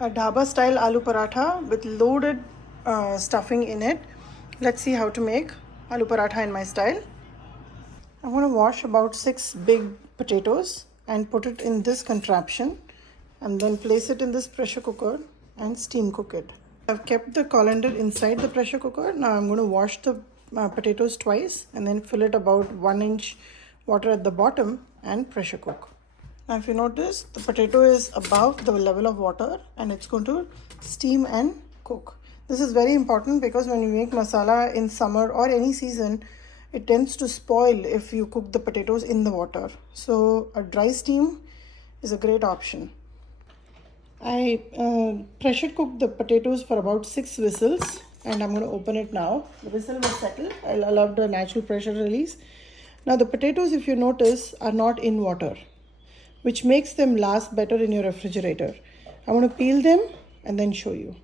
A Dhaba style aloo paratha with loaded stuffing in it. Let's see how to make aloo paratha in my style. I'm going to wash about 6 big potatoes and put it in this contraption and then place it in this pressure cooker and steam cook it. I've kept the colander inside the pressure cooker. Now I'm going to wash the potatoes twice and then fill it about 1 inch water at the bottom and pressure cook. Now if you notice, the potato is above the level of water and it's going to steam and cook. This is very important because when you make masala in summer or any season, it tends to spoil if you cook the potatoes in the water. So a dry steam is a great option. I pressure cooked the potatoes for about 6 whistles and I'm going to open it now. The whistle will settle. I'll allow the natural pressure release. Now the potatoes, if you notice, are not in water, which makes them last better in your refrigerator. I'm going to peel them and then show you.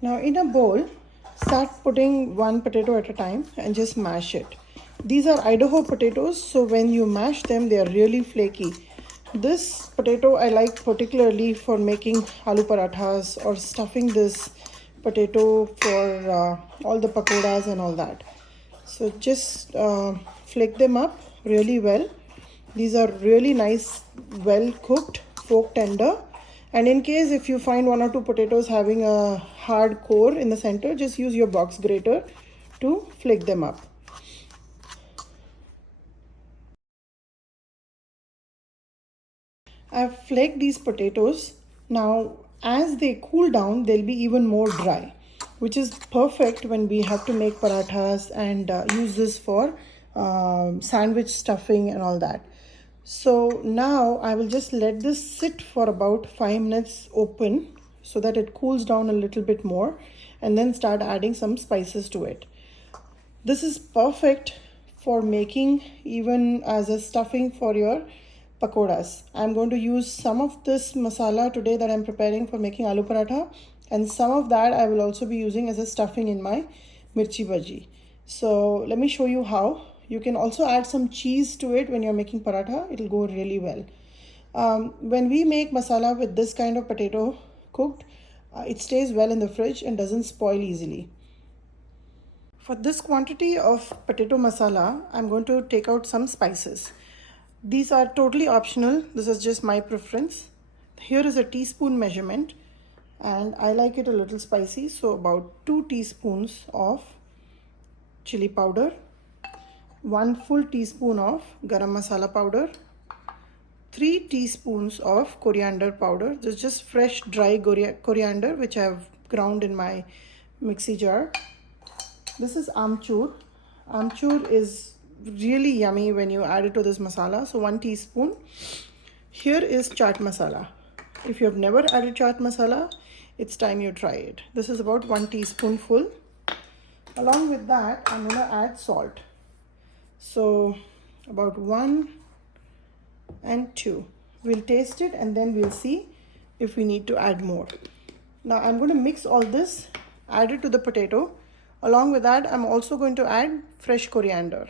Now in a bowl, start putting one potato at a time and just mash it. These are Idaho potatoes, so when you mash them, they are really flaky. This potato I like particularly for making aloo parathas or stuffing this potato for all the pakoras and all that. So just flake them up really well. These are really nice, well cooked, fork tender. And in case if you find 1 or 2 potatoes having a hard core in the center, just use your box grater to flake them up. I've flaked these potatoes. Now as they cool down, they'll be even more dry, which is perfect when we have to make parathas and use this for sandwich stuffing and all that. So now I will just let this sit for about 5 minutes open so that it cools down a little bit more and then start adding some spices to it. This is perfect for making even as a stuffing for your pakoras. I'm going to use some of this masala today that I'm preparing for making aloo paratha, and some of that I will also be using as a stuffing in my mirchi bhaji. So let me show you how. You can also add some cheese to it when you're making paratha. It'll go really well. When we make masala with this kind of potato cooked, it stays well in the fridge and doesn't spoil easily. For this quantity of potato masala, I'm going to take out some spices. These are totally optional. This is just my preference. Here is a teaspoon measurement and I like it a little spicy. So about 2 teaspoons of chilli powder, 1 full teaspoon of Garam Masala powder, 3 teaspoons of coriander powder. This is just fresh dry coriander which I have ground in my mixie jar. This is Amchoor. Amchoor is really yummy when you add it to this masala. So 1 teaspoon. Here is Chaat Masala. If you have never added Chaat Masala, it's time you try it. This is about 1 teaspoonful. Along with that, I'm going to add salt. So about 1 and 2. We'll taste it and then we'll see if we need to add more. Now I'm going to mix all this, add it to the potato. Along with that, I'm also going to add fresh coriander.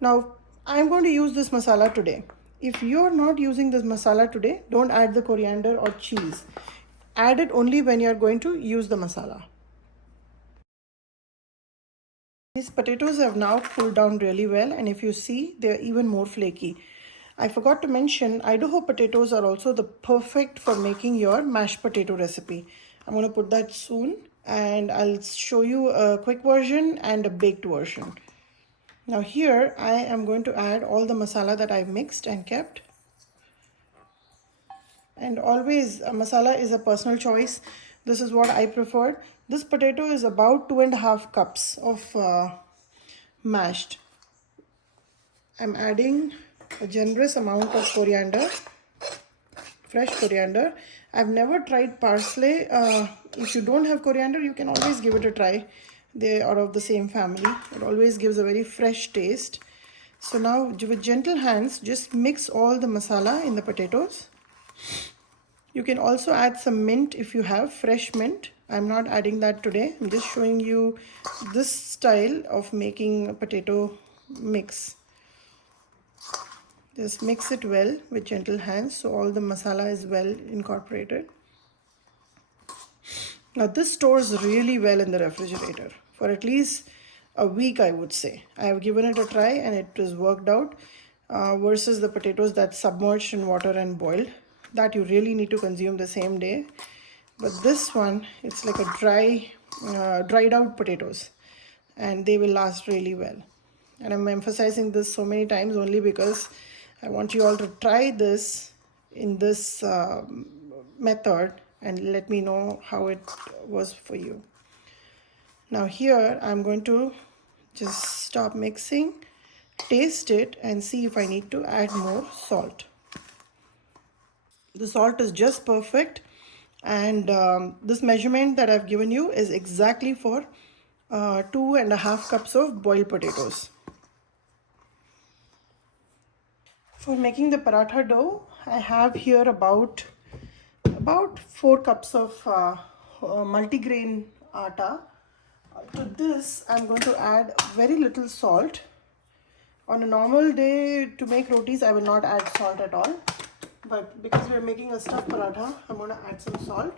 Now I'm going to use this masala today. If you're not using this masala today, don't add the coriander or cheese. Add it only when you're going to use the masala. These potatoes have now cooled down really well, and if you see, they're even more flaky. I forgot to mention, Idaho potatoes are also the perfect for making your mashed potato recipe. I'm going to put that soon and I'll show you a quick version and a baked version. Now here I am going to add all the masala that I've mixed and kept. And always masala is a personal choice. This is what I prefer. This potato is about 2.5 cups of mashed. I'm adding a generous amount of coriander, fresh coriander. I've never tried parsley. If you don't have coriander, you can always give it a try. They are of the same family. It always gives a very fresh taste. So now with gentle hands, just mix all the masala in the potatoes. You can also add some mint if you have fresh mint. I'm not adding that today. I'm just showing you this style of making a potato mix. Just mix it well with gentle hands so all the masala is well incorporated. Now this stores really well in the refrigerator for at least a week, I would say. I have given it a try and it has worked out versus the potatoes that's submerged in water and boiled. That you really need to consume the same day. But this one, it's like a dried out potatoes, and they will last really well. And I'm emphasizing this so many times only because I want you all to try this in this method and let me know how it was for you. Now here I'm going to just stop mixing, taste it and see if I need to add more salt. The salt is just perfect, and this measurement that I've given you is exactly for 2.5 cups of boiled potatoes. For making the paratha dough, I have here about 4 cups of multigrain atta. To this, I'm going to add very little salt. On a normal day to make rotis, I will not add salt at all. But because we're making a stuffed paratha, I'm going to add some salt.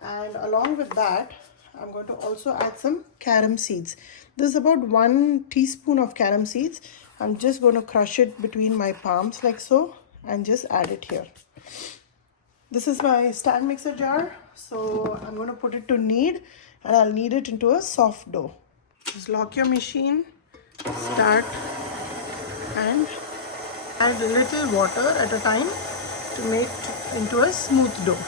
And along with that, I'm going to also add some carom seeds. This is about 1 teaspoon of carom seeds. I'm just going to crush it between my palms like so and just add it here. This is my stand mixer jar, so I'm going to put it to knead and I'll knead it into a soft dough. Just lock your machine, start and add a little water at a time to make it into a smooth dough.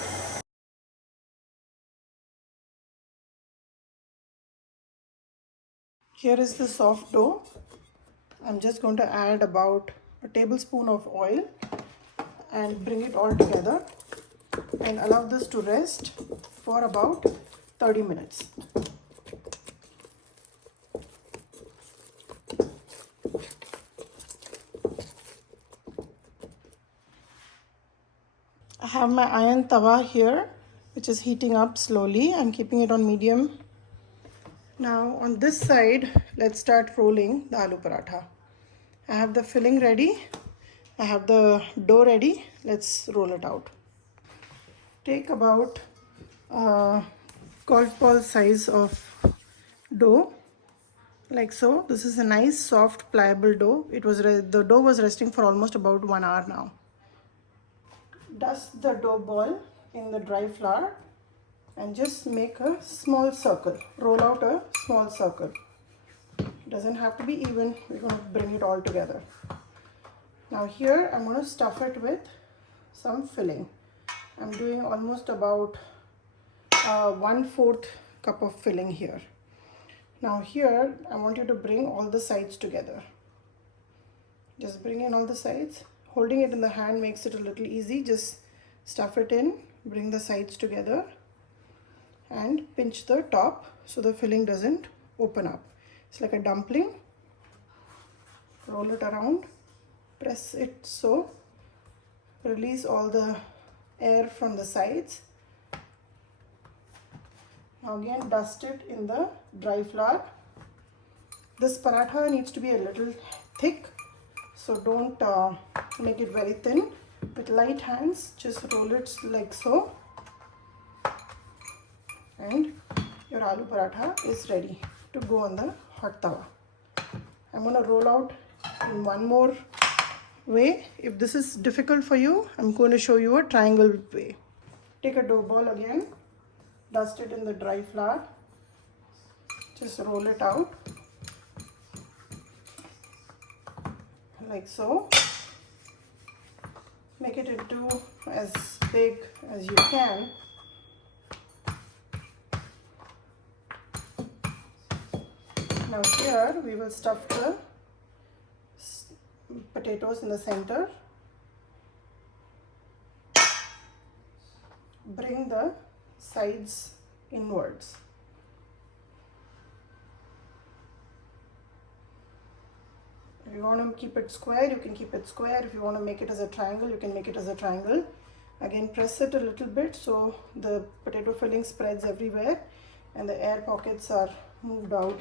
Here is the soft dough. I'm just going to add about a tablespoon of oil and bring it all together and allow this to rest for about 30 minutes. I have my iron tawa here, which is heating up slowly. I'm keeping it on medium. Now on this side, let's start rolling the aloo paratha. I have the filling ready. I have the dough ready. Let's roll it out. Take about golf ball size of dough, like so. This is a nice, soft, pliable dough. The dough was resting for almost about 1 hour now. Dust the dough ball in the dry flour and just make a small circle. Roll out a small circle. It doesn't have to be even. We're going to bring it all together. Now here I'm going to stuff it with some filling. I'm doing almost about 1/4 cup of filling here. Now here I want you to bring all the sides together. Just bring in all the sides. Holding it in the hand makes it a little easy. Just stuff it in, bring the sides together and pinch the top so the filling doesn't open up. It's like a dumpling. Roll it around, press it so, release all the air from the sides. Now again dust it in the dry flour. This paratha needs to be a little thick, so don't make it very thin. With light hands, just roll it like so, and your aloo paratha is ready to go on the hot tawa. I'm going to roll out in one more way. If this is difficult for you, I'm going to show you a triangle way. Take a dough ball again, dust it in the dry flour, just roll it out like so. Make it into as big as you can. Now here we will stuff the potatoes in the center. Bring the sides inwards. If you want to keep it square, you can keep it square. If you want to make it as a triangle, you can make it as a triangle. Again, press it a little bit so the potato filling spreads everywhere and the air pockets are moved out.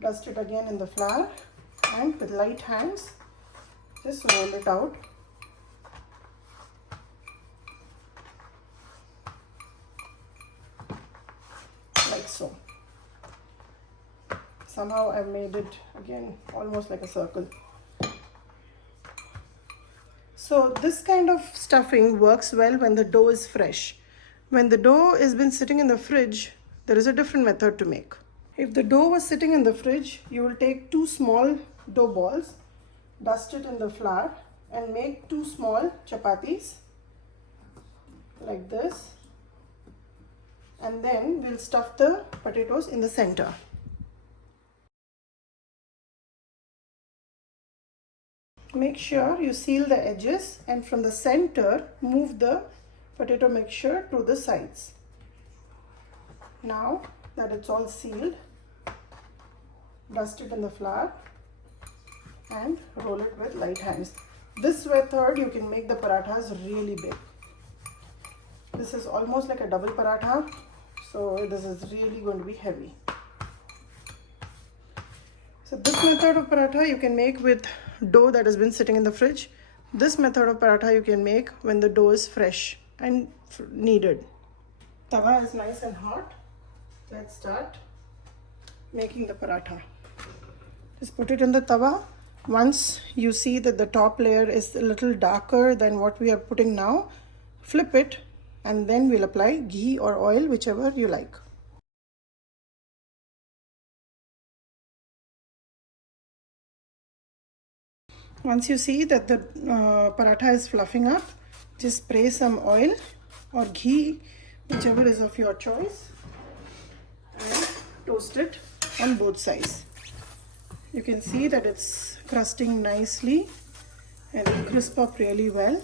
Dust it again in the flour and with light hands just roll it out. Like so. Somehow I've made it again almost like a circle. So this kind of stuffing works well when the dough is fresh. When the dough has been sitting in the fridge, there is a different method to make. If the dough was sitting in the fridge, you will take 2 small dough balls, dust it in the flour and make 2 small chapatis like this. And then we'll stuff the potatoes in the center. Make sure you seal the edges and from the center move the potato mixture to the sides. Now that it's all sealed, dust it in the flour and roll it with light hands. This method you can make the parathas really big. This is almost like a double paratha, so this is really going to be heavy. So this method of paratha you can make with dough that has been sitting in the fridge. This method of paratha you can make when the dough is fresh and needed. Tawa is nice and hot. Let's start making the paratha. Just put it in the tawa. Once you see that the top layer is a little darker than what we are putting now, flip it and then we'll apply ghee or oil, whichever you like. Once you see that the paratha is fluffing up, just spray some oil or ghee, whichever is of your choice, and toast it on both sides. You can see that it's crusting nicely and it'll crisp up really well.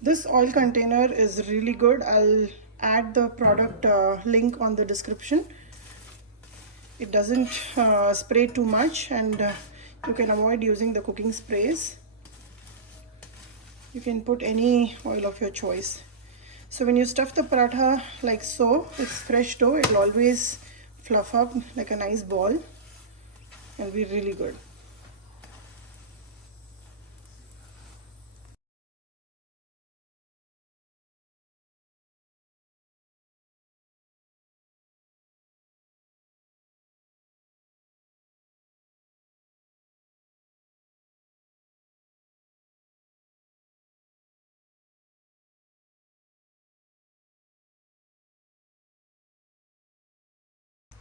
This oil container is really good. I'll add the product link on the description. It doesn't spray too much and you can avoid using the cooking sprays. You can put any oil of your choice. So when you stuff the paratha like so, it's fresh dough, it'll always fluff up like a nice ball and be really good.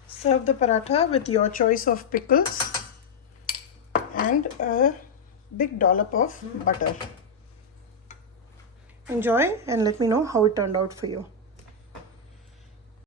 Serve the paratha with your choice of pickles and a big dollop of butter. Enjoy and let me know how it turned out for you.